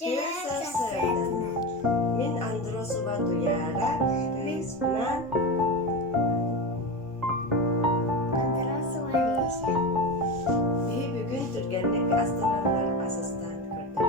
Min Anдросова Туйаара, kııһынаан Андросова Туйаара. Бүгүн түргенлик астаналар асыстан көрдү.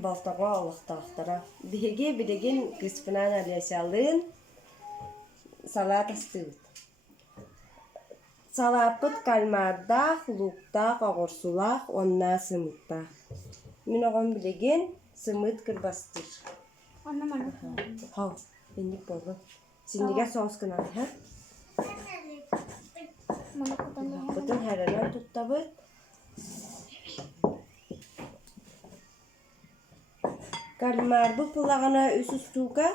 Балтаға алықтақтыра. Биге билеген кыыһынаан Алесялыын салат астыыт. Салаппыт кальмардах, луктах, оҕорсулах, онна сымыттах. Мен оҕон билеген сымыт кырбастыр. Онна мана. Хау, бенник болу. Синдиге соус кынан, ха? Мана кутан. Бутун харанан туттабыт. Кальмар bu pulağına üsüz tuğka.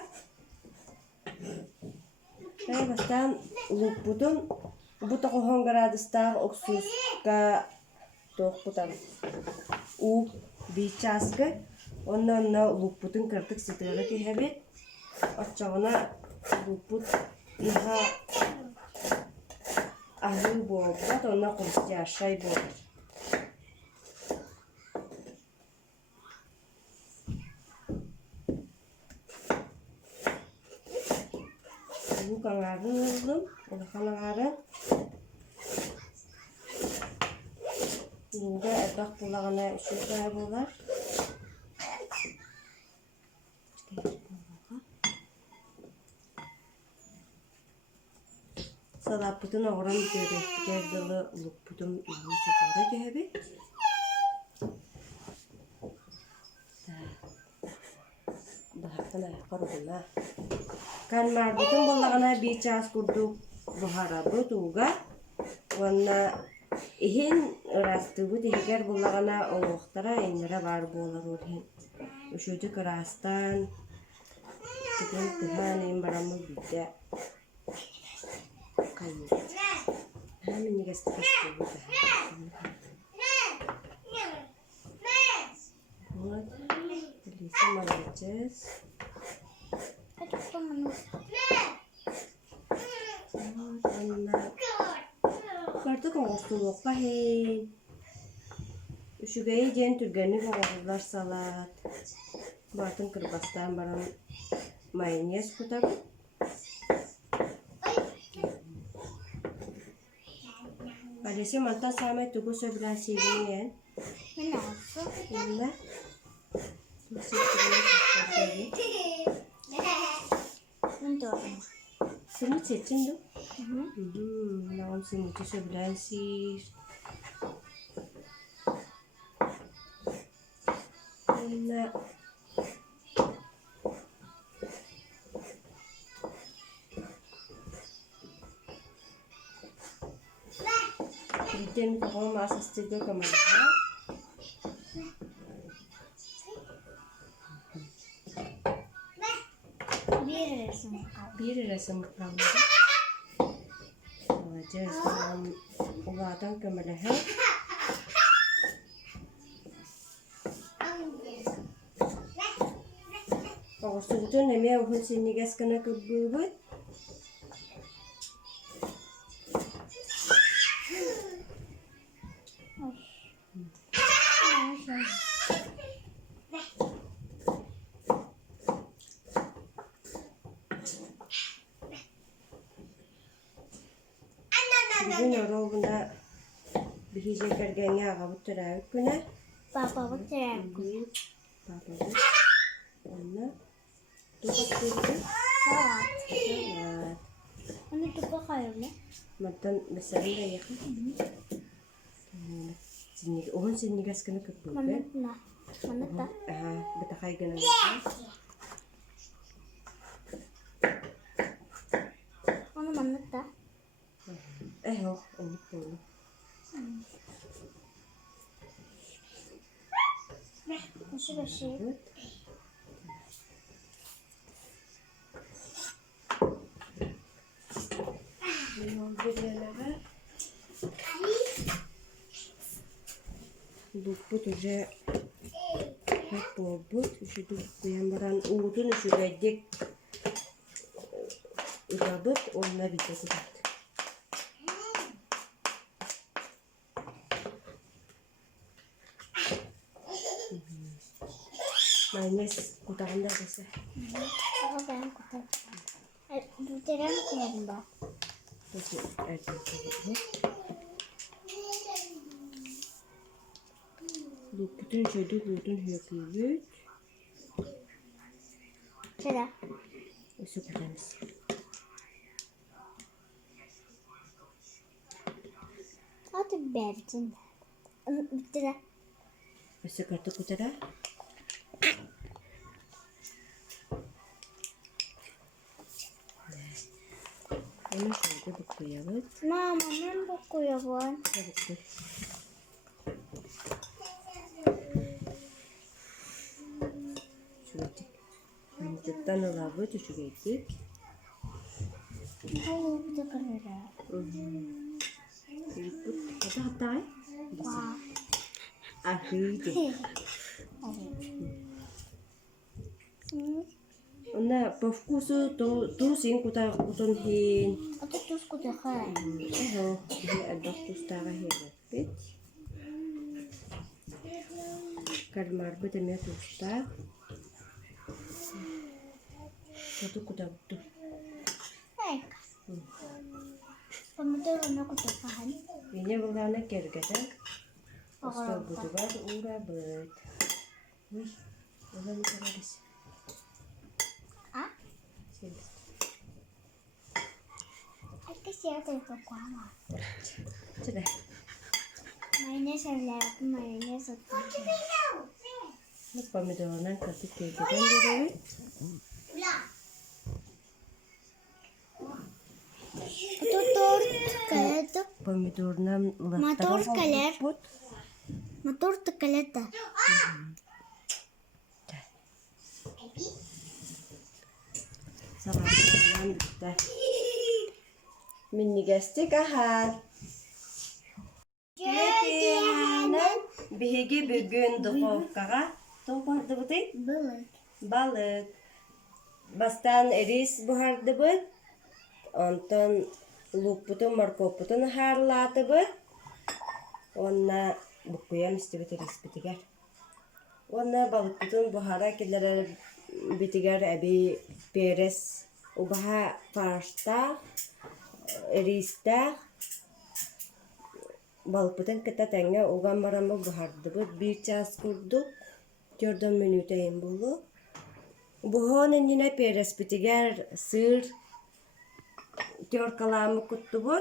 Бастан луппутун бута кохон градустаг оксуска тоқпутан. У бичаска онна луппутун кыртык сытыгы кехебет. Отчагына луппут иха ахыл болбат, онна курсти ашай болбат. Bu kanarım. Ola kanarım. Şimdi erbak bulağına üçü kaybolar. Salat putun oğran diyordu. Gerdalı ulup putun ilgisi sonra cehebi. Daha kana korudum ha. Kan marbutun bulağına bir ças kurduk. Buhara bu tuğga. Ona ihin rastı bu diğer bulağına oğuhtara inlere var boğular olhin. Üşüdü kırastan. Bugün kıhaneyin baramı bildi. Kayın. Hemen nigesti kastı bu da. Вот. Лиса, молодец. Это что, ману? Вот она. Kartı konuştuğlukla hey. Üşügeyi jen türgeni konuşurlar salat. Batın kırbastan baran mayonez kutabı. Alesya mantan samet tugu söbülen sevgini yen. Ne olsun? Yine. Bu sevgini söbülen. Ben doğru. Simit seçin du. Lawan simit söbülen sih. Yine. Gittiğim kafama masası da kamera. Bir resim kaldı. Bir resim kaldı. Alacağız. Ulardan kamera. Oğuzun bütün nemeye okun seni geskana kıbbıbıt. Bugün orada bir hijyen kergenge ağabey teravih güne. Baba bak ya. Baba bak. Ona tupak dedi. Salat. Evet. Onu tupak hayırlı. Mantan besarın da yakın. Sini, ohun sini geskana kıbbıbıt. Manat na. Manat da. Aha, betakay gana. Onu manat da. Oh, onu koyalım. Nasıl bir şey? Evet. Limon biberleri. Luput уже hep bobut. Üşüdü kuyambaran uğudun üşüdük. Udabıt onunla bir de kudat. Mayonez kutağında dese. Ama ben kutu. Bu terem koyarım da. Peki erkek tabii. Luputun şöyle uğudun hüyübüt. Şöyle. Isu kutanız. Hadi bercin. Bitti de. Isu kartı kutara. Onu şöyle koyalım. Mama, ben bu koyalım. Evet. Şöyle. Mantıktan olabilir şöyle. Bu bir de karara. Hatta Wow. ahıydı. Evet. Ona pofkusu tu sin kuta kutun hin. Atau terus kuda kai. Oh, ini ada pustaka hin. Kalmar bu demir pustak. Satu kuda tu. Eka. Pomidor onu kutupahan. Bine bulana kergeden. Usta Oğlum. budugar ura bıt. Uy, ulan kararız. Ah? Şimdi. Herkes yerde yapıyor. Şöyle. Mayonez evladım, mayonez atıyor. Bu pomidorla katıp kergeden görüyoruz. Это торт калета. Pomidorla Motor kaler. Мотор калета. Sabahından bitti. Minni gestik aha. Kııhınaан bihigi bugün duhovkaga topardı bu değil. Balık. Balık. Bastan eris buhardı bu. Ondan luputun markoputun harlatı bu. Onna bukuyan işte bitiris bitiger. Onna balıkputun buhara kilere bitiger abi peres ubaha farsta erista balıkputun kita tenge ugan maramı buhardı bu. Bir ças kurduk. 4 minutayım bulu. Buhonun yine peres bitiger sır kör kalamı kuttu bu.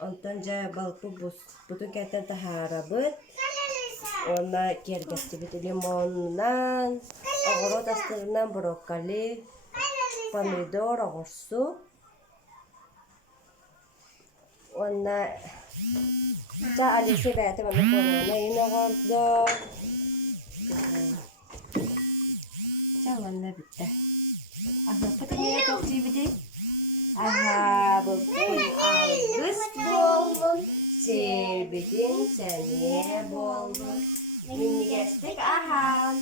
Ondan ja balıkı buz. Bütün keten tahara bu. Ona kergesti biti limondan, ogorot astırından brokoli, pomidor, ogorsu. Ona ja alesi bete bana korona yine ogordu. Ja valla bitti. Aha katanya topçu biti. Aha bugün Ağustos doldu. Serbitin seneye boldu. Minni gestik aha.